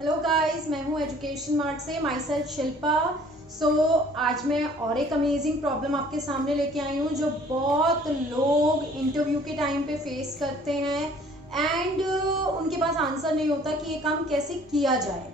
Hello guys, मैं हूँ education mart से, माई सेल्फ शिल्पा। आज मैं और एक अमेजिंग प्रॉब्लम आपके सामने लेके आई हूँ जो बहुत लोग इंटरव्यू के टाइम पे फेस करते हैं एंड उनके पास आंसर नहीं होता कि ये काम कैसे किया जाए।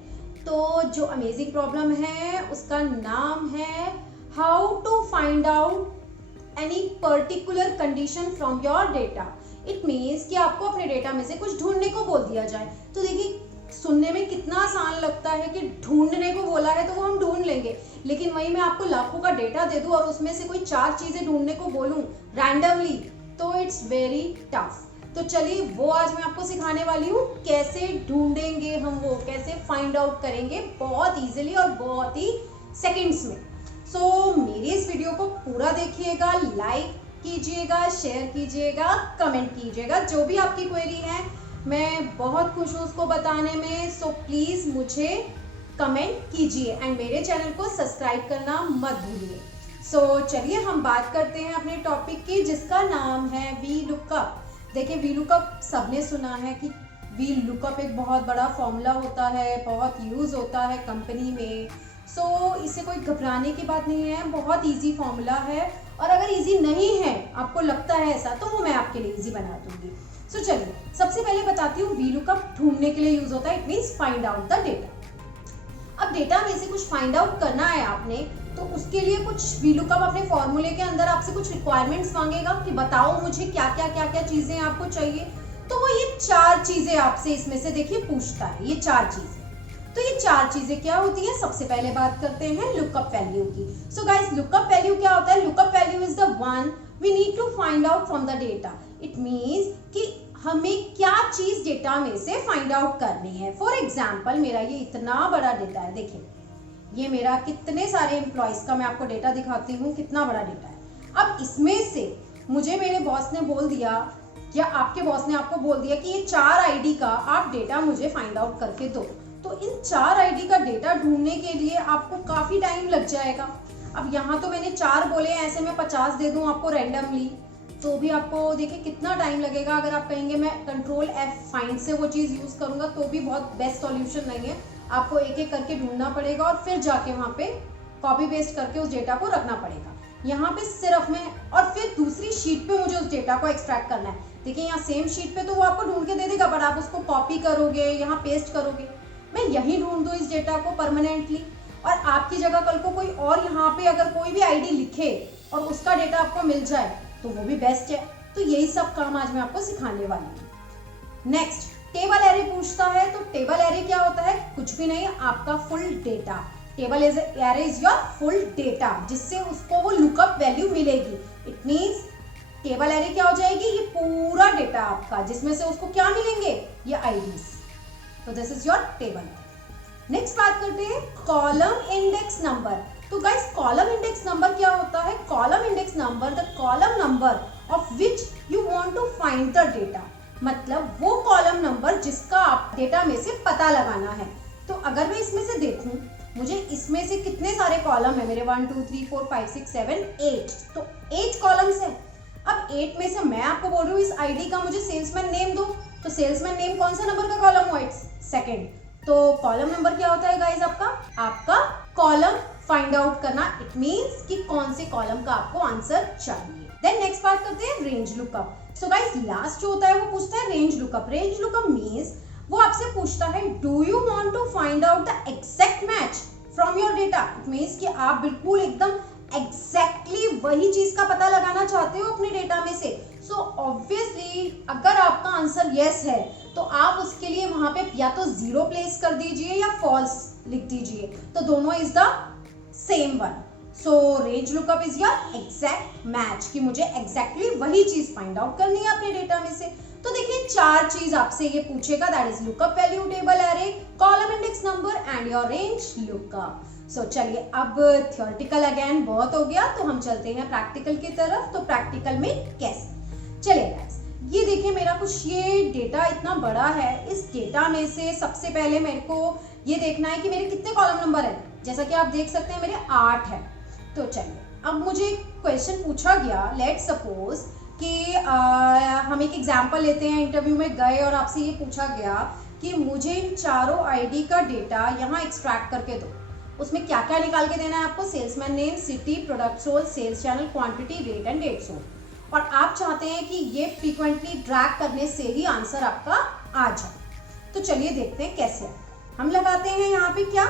तो जो अमेजिंग प्रॉब्लम है उसका नाम है how to find out any particular condition from your data. It means कि आपको अपने डेटा में से कुछ ढूंढने को बोल दिया जाए। तो देखिए, सुनने में कितना आसान लगता है कि ढूंढने को बोला है तो वो हम ढूंढ लेंगे, लेकिन वही मैं आपको लाखों का डेटा दे दूं और उसमें से कोई 4 चीजें ढूंढने को बोलूं रैंडमली, तो इट्स वेरी टफ। तो चलिए, वो आज मैं आपको सिखाने वाली हूँ कैसे ढूंढेंगे हम, वो कैसे फाइंड आउट करेंगे बहुत इजीली और बहुत ही सेकेंड्स में। मेरी इस वीडियो को पूरा देखिएगा, लाइक कीजिएगा, शेयर कीजिएगा, कमेंट कीजिएगा। जो भी आपकी क्वेरी है मैं बहुत खुश हूँ उसको बताने में। प्लीज मुझे कमेंट कीजिए एंड मेरे चैनल को सब्सक्राइब करना मत भूलिए। चलिए हम बात करते हैं अपने टॉपिक की, जिसका नाम है वी लुकअप। देखिए, वी लुकअप सबने सुना है कि वी लुकअप एक बहुत बड़ा फॉर्मूला होता है, बहुत यूज होता है कंपनी में। इससे कोई घबराने की बात नहीं है, बहुत इजी फॉर्मूला है। और अगर इजी नहीं है, आपको लगता है ऐसा, तो वो मैं आपके लिए इजी बना दूंगी। चलिए, सबसे पहले बताती हूँ वी लुकअप ढूंढने के लिए यूज होता है। It means find out the data. अब डेटा में से कुछ फाइंड आउट करना है आपने, तो उसके लिए कुछ वी लुकअप अपने फॉर्मूले के अंदर आपसे कुछ रिक्वायरमेंट्स मांगेगा कि बताओ मुझे क्या क्या चीजें आपको चाहिए। तो वो ये 4 चीजें आपसे इसमें से देखिए पूछता है, ये 4 चीजें। तो ये 4 चीजें क्या होती है? सबसे पहले बात करते हैं लुकअप वैल्यू की। गाइस, लुकअप वैल्यू क्या होता है? Lookup value is the one we need to find out from the data. It means कि हमें क्या चीज डेटा में से फाइंड आउट करनी है। फॉर एग्जाम्पल, मेरा ये इतना बड़ा डेटा है, देखिए ये मेरा कितने सारे एम्प्लॉयज का मैं आपको डेटा दिखाती हूँ, कितना बड़ा डेटा है। अब इसमें से मुझे मेरे बॉस ने बोल दिया, या आपके बॉस ने आपको बोल दिया कि ये 4 आईडी का आप डेटा मुझे फाइंड आउट करके दो। तो इन 4 आईडी का डेटा ढूंढने के लिए आपको काफी टाइम लग जाएगा। अब यहाँ तो मैंने 4 बोले, ऐसे मैं 50 दे दूं आपको रैंडमली, तो भी आपको देखिए कितना टाइम लगेगा। अगर आप कहेंगे मैं कंट्रोल F फाइंड से वो चीज़ यूज़ करूँगा, तो भी बहुत बेस्ट सॉल्यूशन नहीं है। आपको एक एक करके ढूंढना पड़ेगा और फिर जाके वहाँ पे कॉपी पेस्ट करके उस डेटा को रखना पड़ेगा। यहाँ पे सिर्फ मैं, और फिर दूसरी शीट पे मुझे उस डेटा को एक्सट्रैक्ट करना है। देखिए, यहाँ सेम शीट पे तो वो आपको ढूंढ के दे देगा, बट आप उसको कॉपी करोगे, यहाँ पेस्ट करोगे। मैं यहीं ढूंढ दूँ इस डेटा को परमानेंटली, और आपकी जगह कल को कोई और यहाँ पे अगर कोई भी आईडी लिखे और उसका डेटा आपको मिल जाए तो वो भी बेस्ट है। तो यही सब काम आज मैं आपको सिखाने वाली हूँ। नेक्स्ट, टेबल एरे पूछता है। तो टेबल एरे क्या होता है? कुछ भी नहीं, आपका full data. Table array is your full data, जिससे उसको वो लुकअप वैल्यू मिलेगी। इट मींस टेबल एरे क्या हो जाएगी? ये पूरा डेटा आपका, जिसमें से उसको क्या मिलेंगे? ये आईडीज। तो this is your table. Next बात करते हैं कॉलम इंडेक्स नंबर। तो गाइस, कॉलम इंडेक्स नंबर क्या होता है? Column index number the column number of which you want to find the data. मतलब वो कॉलम नंबर जिसका आप डेटा में से पता लगाना है। तो अगर मैं इसमें से देखूं, मुझे इसमें से कितने सारे कॉलम है मेरे? 1 2 3 4 5 6 7 8। तो 8 कॉलम्स है। अब 8 में से मैं आपको बोल रही हूँ इस आईडी का मुझे सेल्समैन नेम दो। तो सेल्समैन नेम कौन सा नंबर का कॉलम हुआ? It's second. तो कॉलम नंबर क्या होता है गाइस? आपका कॉलम फाइंड आउट करना। इट मींस कि कौन से कॉलम का आपको आंसर चाहिए। देन नेक्स्ट बात करते हैं रेंज लुकअप। गाइस, लास्ट जो होता है वो पूछता है range lookup. Range lookup means वो आपसे पूछता है do you want to find out the exact match from your data. It means कि आप बिल्कुल एकदम एग्जैक्टली वही चीज का पता लगाना चाहते हो अपने डेटा में से। ऑब्वियसली अगर आपका आंसर यस है तो आप उसके लिए वहां पे या तो 0 प्लेस कर दीजिए या फॉल्स लिख दीजिए। तो दोनों is the same one. Range lookup is your exact match, कि मुझे एग्जैक्टली वही चीज फाइंड आउट करनी है अपने डेटा में से। तो देखिए, 4 चीज आपसे ये पूछेगा, that is lookup value, table array, column index number and your range lookup. चलिए, अब थियोरेटिकल अगेन बहुत हो गया, तो हम चलते हैं प्रैक्टिकल की तरफ। तो प्रैक्टिकल में कैसे? चलिए गाइस, ये देखिए मेरा कुछ ये डेटा इतना बड़ा है। इस डेटा में से सबसे पहले मेरे को ये देखना है कि मेरे कितने कॉलम नंबर है। जैसा कि आप देख सकते हैं मेरे 8 है। तो चलिए, अब मुझे क्वेश्चन पूछा गया, लेट सपोज कि हम एक एग्जाम्पल लेते हैं, इंटरव्यू में गए और आपसे ये पूछा गया कि मुझे इन चारों आईडी का डेटा यहाँ एक्सट्रैक्ट करके दो। उसमें क्या क्या निकाल के देना है आपको? Salesman name, city, product sold, sales channel, quantity, rate and date sold. और आप चाहते हैं कि ये फ्रीक्वेंटली ड्रैग करने से ही आंसर आपका आ जाए। तो चलिए देखते हैं कैसे। हम लगाते हैं यहाँ पे क्या?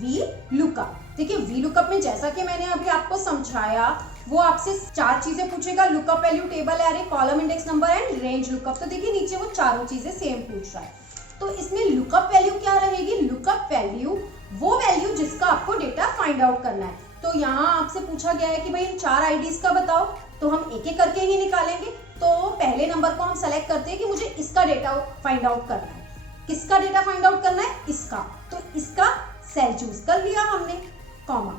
V lookup. देखिए वी लुकअप में जैसा कि मैंने अभी आपको समझाया, वो आपसे 4 चीजें पूछेगा, lookup value, table array, column index number and range lookup. तो देखिए नीचे वो चारों चीजें सेम पूछ रहा है। तो इसमें लुकअप वैल्यू क्या रहेगी? लुकअप वैल्यू वो वैल्यू जिसका आपको डेटा फाइंड आउट करना है। तो यहाँ आपसे पूछा गया है कि भाई इन 4 आईडीज का बताओ, तो हम एक एक करके ही निकालेंगे। तो पहले नंबर को हम सेलेक्ट करते हैं कि मुझे इसका डेटा फाइंड आउट करना है। किसका डेटा फाइंड आउट करना है? इसका। तो इसका सेल चूज कर लिया हमने, कॉमा।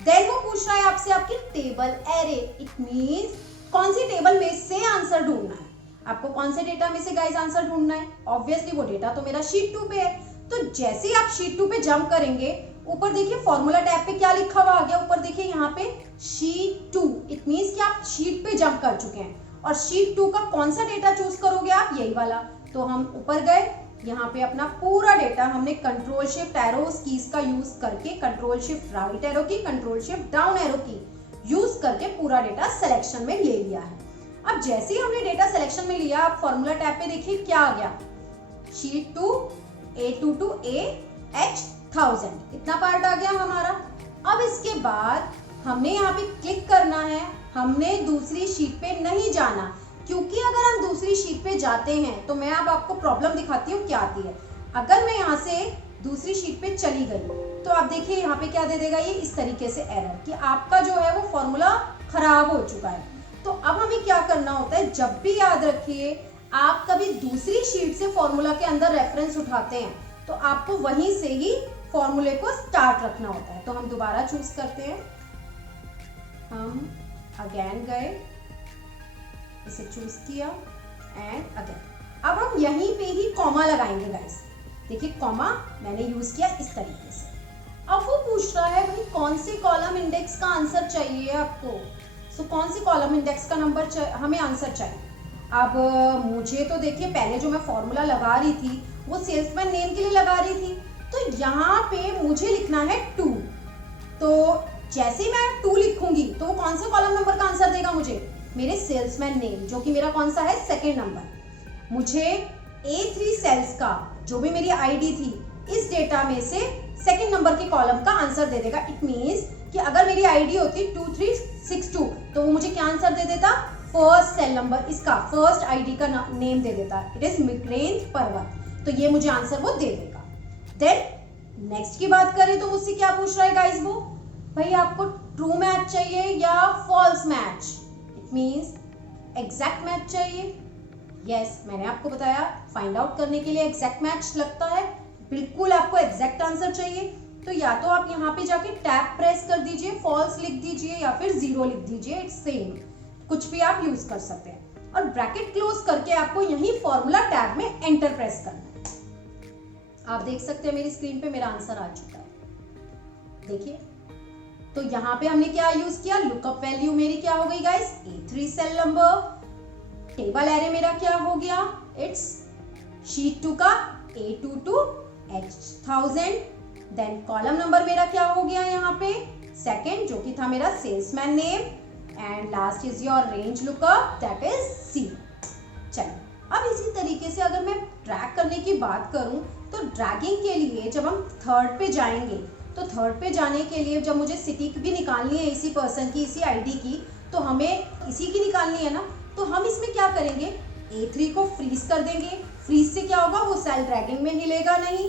देन वो पूछ रहा है आपसे आपकी टेबल एरे। इट मींस कौन सी टेबल में से आंसर ढूंढना है। आपको कौन से डेटा में से गाइस आंसर ढूंढना है? ऑब्वियसली वो डेटा तो मेरा शीट 2 पे है। तो जैसे ही आप शीट 2 पे जंप करेंगे, ऊपर देखिए फॉर्मूला टैब पे क्या लिखा हुआ आ गया। ऊपर देखिए यहाँ पे शीट 2। इट मींस कि आप शीट पे जंप कर चुके हैं। और शीट 2 का कौन सा डेटा चूज करोगे आप? यही वाला। तो हम ऊपर गए, यहाँ पे अपना पूरा डेटा हमने कंट्रोल शिफ्ट एरो कीज का यूज करके, कंट्रोल शिफ्ट राइट एरो की, कंट्रोल शिफ्ट डाउन एरो की यूज करके पूरा डेटा सिलेक्शन में ले लिया है। अब जैसे ही हमने डेटा सिलेक्शन में लिया, आप फॉर्मूला टैब पे देखिए क्या आ गया? शीट 2 A22 AH 1000, इतना पार्ट आ गया हमारा। अब इसके बाद हमने यहाँ पे क्लिक करना है। हमने दूसरी शीट पे नहीं जाना, क्योंकि अगर हम दूसरी शीट पे जाते हैं तो मैं अब आपको प्रॉब्लम दिखाती हूँ क्या आती है। अगर मैं यहाँ से दूसरी शीट पे चली गई तो आप देखिए यहाँ पे क्या दे देगा ये, इस तरीके से एरर कि आपका जो है वो फॉर्मूला खराब हो चुका है। तो अब हमें क्या करना होता है? जब भी याद रखिए आप कभी दूसरी शीट से फॉर्मूला के अंदर रेफरेंस उठाते हैं तो आपको वहीं से ही फॉर्मूले को स्टार्ट रखना होता है। तो हम दोबारा चूज करते हैं, हम अगेन गए, इसे चूज किया एंड अगेन। अब हम यहीं पे ही कॉमा लगाएंगे गाइस। देखिए कॉमा मैंने यूज किया इस तरीके से। अब वो पूछ रहा है भाई कौन से कॉलम इंडेक्स का आंसर चाहिए आपको। सो कौन से कॉलम इंडेक्स का नंबर हमें आंसर चाहिए। अब मुझे तो देखिए पहले जो मैं फॉर्मूला लगा रही थी वो सेल्समैन नेम के लिए लगा रही थी। तो यहाँ पे मुझे लिखना है 2। तो जैसे मैं 2 लिखूंगी तो वो कौन सा कॉलम नंबर का आंसर देगा मुझे? मेरे सेल्समैन नेम, जो कि मेरा कौन सा है? Second number. मुझे A3 सेल्स का जो भी मेरी आईडी थी, इस डेटा में से सेकेंड नंबर के कॉलम का आंसर दे देगा। इट मींस कि अगर मेरी आईडी होती 2362 तो वो मुझे क्या आंसर दे देता? फर्स्ट सेल नंबर, इसका फर्स्ट आईडी का नेम दे देता। इट इज मिक्रेंज पर्वत। तो ये मुझे आंसर वो दे देगा। देन नेक्स्ट की बात करें तो मुझसे क्या पूछ रहा है गाइस वो? भाई आपको ट्रू मैच चाहिए या false match? It means exact match चाहिए। यस, मैंने आपको बताया फाइंड आउट करने के लिए एग्जैक्ट मैच लगता है। बिल्कुल आपको एग्जैक्ट आंसर चाहिए तो या तो आप यहाँ पे जाके टैब प्रेस कर दीजिए, फॉल्स लिख दीजिए या फिर 0 लिख दीजिए। इट्स सेम, कुछ भी आप यूज कर सकते हैं। और ब्रैकेट क्लोज करके आपको यही फॉर्मूला टैब में एंटर प्रेस करना है। आप देख सकते हैं मेरी स्क्रीन पे मेरा आंसर आ चुका है। देखिए तो यहाँ पे हमने क्या यूज किया? लुकअप वैल्यू मेरी क्या हो गई guys? A3 cell number. Table array मेरा क्या हो गया? इट्स शीट 2 का A22 H 1000। Then column number मेरा क्या हो गया यहाँ पे? सेकेंड, जो कि था मेरा salesman name. And last is your range lookup, that is C। चलो अब इसी तरीके से अगर मैं ड्रैग करने की बात करूं तो ड्रैगिंग के लिए जब हम थर्ड पे जाएंगे तो थर्ड पे जाने के लिए जब मुझे सिटी भी निकालनी है इसी पर्सन की, इसी आईडी की, तो हमें इसी की निकालनी है ना। तो हम इसमें क्या करेंगे? A3 को फ्रीज कर देंगे। फ्रीज से क्या होगा? वो सेल ड्रैगिंग में हिलेगा नहीं।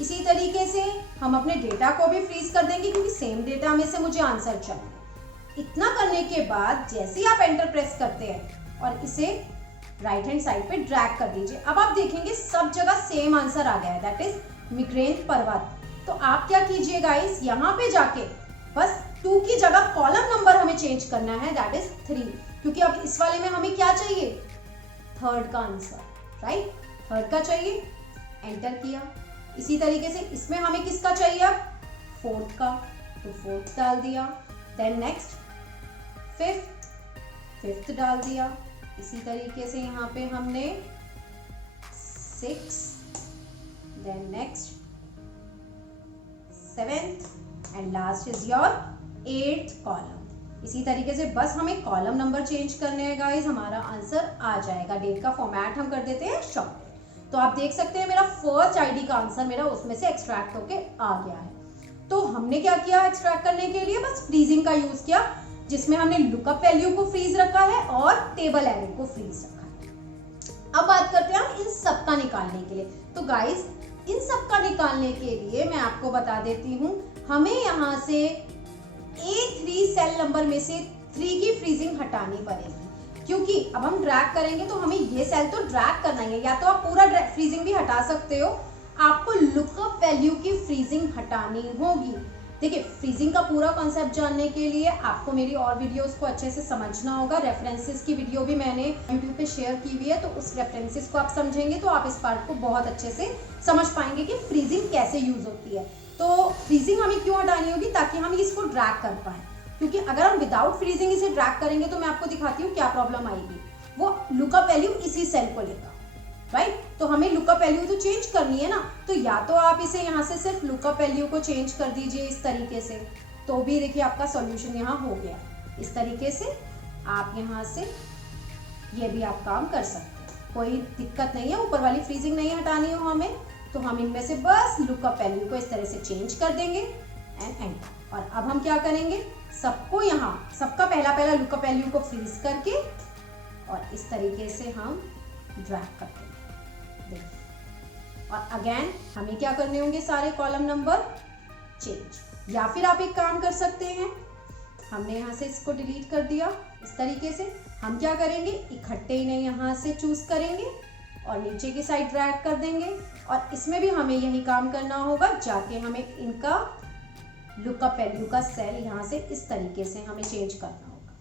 इसी तरीके से हम अपने डेटा को भी फ्रीज कर देंगे क्योंकि सेम डेटा में से मुझे आंसर चाहिए। इतना करने के बाद जैसे ही आप एंटर प्रेस करते हैं और इसे राइट हैंड साइड पे ड्रैग कर दीजिए, अब आप देखेंगे सब जगह सेम आंसर आ गया है, दैट इज मिक्रेंज पर्वत। तो आप क्या कीजिए गाइस, यहाँ पे जाके बस 2 की जगह कॉलम नंबर हमें चेंज करना है, दैट इज 3, क्योंकि अब इस वाले में हमें क्या चाहिए? थर्ड का आंसर, राइट? थर्ड का चाहिए, एंटर किया। इसी तरीके से इसमें हमें किसका चाहिए? अब फोर्थ का, तो फोर्थ डाल दिया। देन नेक्स्ट फिफ्थ डाल दिया। इसी तरीके से यहाँ पे हमने 6, then next 7th and last is your 8th column। इसी तरीके से बस हमें कॉलम नंबर चेंज करने हैं गाइस, हमारा आंसर आ जाएगा। डेट का फॉर्मेट हम कर देते हैं शॉर्ट। तो आप देख सकते हैं मेरा फर्स्ट आईडी का आंसर मेरा उसमें से एक्सट्रैक्ट होके आ गया है। तो हमने क्या किया एक्सट्रैक्ट करने के लिए, बस फ्रीजिंग का यूज किया, जिसमें हमने लुकअप वैल्यू को फ्रीज रखा है और टेबल एरे को फ्रीज रखा है। अब बात करते हैं हम इन सब का निकालने के लिए। तो गाइस इन सब का निकालने के लिए मैं आपको बता देती हूँ, हमें यहाँ से A3 सेल नंबर में से 3 की फ्रीजिंग हटानी पड़ेगी, क्योंकि अब हम ड्रैग करेंगे तो हमें ये सेल तो ड्रैग करना ही है। या तो आप पूरा फ्रीजिंग भी हटा सकते हो, आपको लुकअप वैल्यू की फ्रीजिंग हटानी होगी। देखिए फ्रीजिंग का पूरा कॉन्सेप्ट जानने के लिए आपको मेरी और वीडियोस को अच्छे से समझना होगा। रेफरेंसेस की वीडियो भी मैंने यूट्यूब पे शेयर की हुई है, तो उस रेफरेंसेस को आप समझेंगे तो आप इस पार्ट को बहुत अच्छे से समझ पाएंगे कि फ्रीजिंग कैसे यूज होती है। तो फ्रीजिंग हमें क्यों हटानी होगी, ताकि हम इसको ड्रैग कर पाए, क्योंकि अगर हम विदाउट फ्रीजिंग इसे ड्रैग करेंगे तो मैं आपको दिखाती हूँ क्या प्रॉब्लम आएगी। वो लुकअप वैल्यू इसी सेल को लेगा, राइट। तो हमें लुकअप वैल्यू तो चेंज करनी है ना, तो या तो आप इसे यहाँ से सिर्फ लुकअप वैल्यू को चेंज कर दीजिए इस तरीके से, तो भी देखिए आपका सॉल्यूशन यहाँ हो गया। इस तरीके से आप यहाँ से ये भी आप काम कर सकते हैं, कोई दिक्कत नहीं है। ऊपर वाली फ्रीजिंग नहीं हटानी हो हमें, तो हम इनमें से बस लुकअप वैल्यू को इस तरह से चेंज कर देंगे एंड एंटर। और अब हम क्या करेंगे, सबको यहाँ सबका पहला लुकअप वैल्यू को फ्रीज करके और इस तरीके से हम ड्रैग कर देंगे। और अगेन हमें क्या करने होंगे, सारे कॉलम नंबर चेंज। या फिर आप एक काम कर सकते हैं, हमने यहाँ से इसको डिलीट कर दिया, इस तरीके से हम क्या करेंगे, इकट्ठे इन्हें यहाँ से चूज करेंगे और नीचे की साइड ड्रैग कर देंगे। और इसमें भी हमें यही काम करना होगा, जाके हमें इनका लुकअप वैल्यू का सेल यहाँ से इस तरीके से हमें चेंज करना होगा।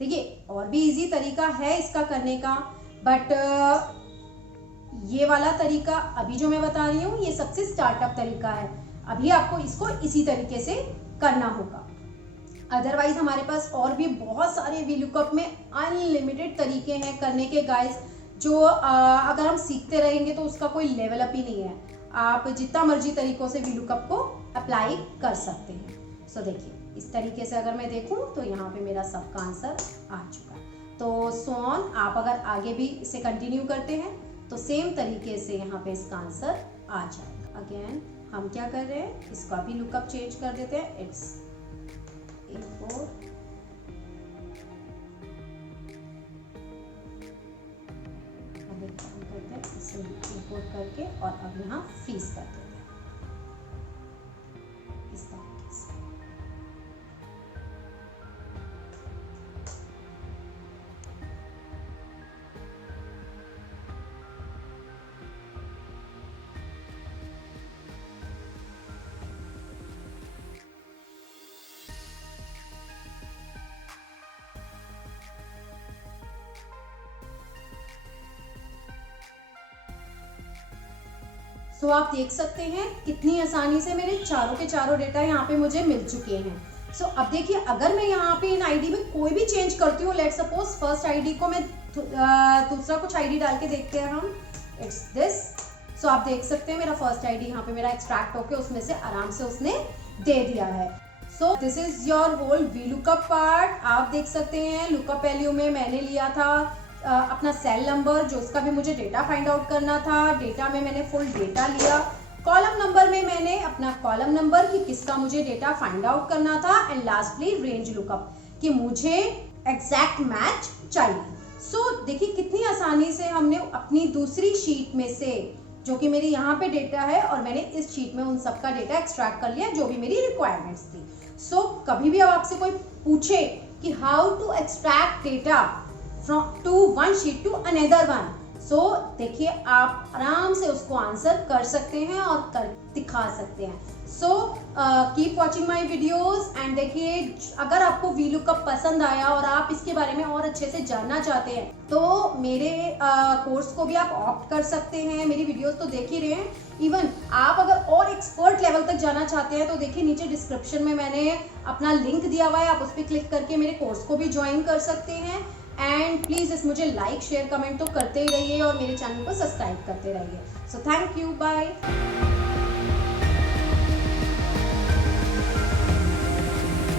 देखिए और भी इजी तरीका है इसका करने का, बट ये वाला तरीका अभी जो मैं बता रही हूँ ये सबसे स्टार्टअप तरीका है। अभी आपको इसको इसी तरीके से करना होगा। अदरवाइज हमारे पास और भी बहुत सारे वीलुकअप में अनलिमिटेड तरीके हैं करने के गाइस, जो अगर हम सीखते रहेंगे तो उसका कोई लेवल अप ही नहीं है। आप जितना मर्जी तरीकों से वीलुकअप को अप्लाई कर सकते हैं। सो देखिए इस तरीके से अगर मैं देखूं तो यहाँ पे मेरा सबका आंसर आ चुका है। तो सो ऑन, आप अगर आगे भी इसे कंटिन्यू करते हैं तो सेम तरीके से यहाँ पे इसका आंसर आ जाएगा। अगेन हम क्या कर रहे हैं, इसका भी लुकअप चेंज कर देते हैं। इट्स A4 काम करते हैं, इसे इंपोर्ट करके और अब यहाँ फ्रीज कर देते हैं इस तरीके से। तो आप देख सकते हैं कितनी आसानी से मेरे चारों के चारों डेटा यहाँ पे मुझे मिल चुके हैं। सो अब देखिए अगर मैं यहाँ पे इन आईडी में कोई भी चेंज करती हूँ, लेट सपोज फर्स्ट आईडी को मैं दूसरा कुछ आईडी डाल के देखते हैं हम, इट्स दिस। सो आप देख सकते हैं मेरा फर्स्ट आईडी यहाँ पे मेरा एक्सट्रैक्ट होके उसमें से आराम से उसने दे दिया है। So this is your whole VLOOKUP part. आप देख सकते हैं लुकअप वैल्यू में मैंने लिया था अपना सेल नंबर, जो उसका भी मुझे डेटा फाइंड आउट करना था। डेटा में मैंने फुल डेटा लिया। कॉलम नंबर में मैंने अपना कॉलम नंबर कि किसका मुझे डेटा फाइंड आउट करना था। एंड लास्टली रेंज लुकअप कि मुझे एग्जैक्ट मैच चाहिए। सो देखिए कितनी आसानी से हमने अपनी दूसरी शीट में से, जो कि मेरी यहाँ पे डेटा है, और मैंने इस शीट में उन सबका डेटा एक्सट्रैक्ट कर लिया जो भी मेरी रिक्वायरमेंट्स थी। सो कभी भी अब आपसे कोई पूछे कि how to extract data from to one sheet to another one, so देखिए आप आराम से उसको आंसर कर सकते हैं और कर दिखा सकते हैं। So keep watching my videos and देखिए अगर आपको वीलुकअप पसंद आया और आप इसके बारे में और अच्छे से जानना चाहते हैं तो मेरे कोर्स को भी आप ऑप्ट कर सकते हैं। मेरी वीडियोस तो देख ही रहे हैं। इवन आप अगर और एक्सपर्ट लेवल तक जाना चाहते हैं तो देखिए नीचे डिस्क्रिप्शन में मैंने अपना लिंक दिया हुआ है, आप उस पर क्लिक करके मेरे कोर्स को भी ज्वाइन कर सकते हैं। एंड प्लीज़ इस मुझे लाइक शेयर कमेंट तो करते ही रहिए और मेरे चैनल को सब्सक्राइब करते रहिए। So thank you, bye.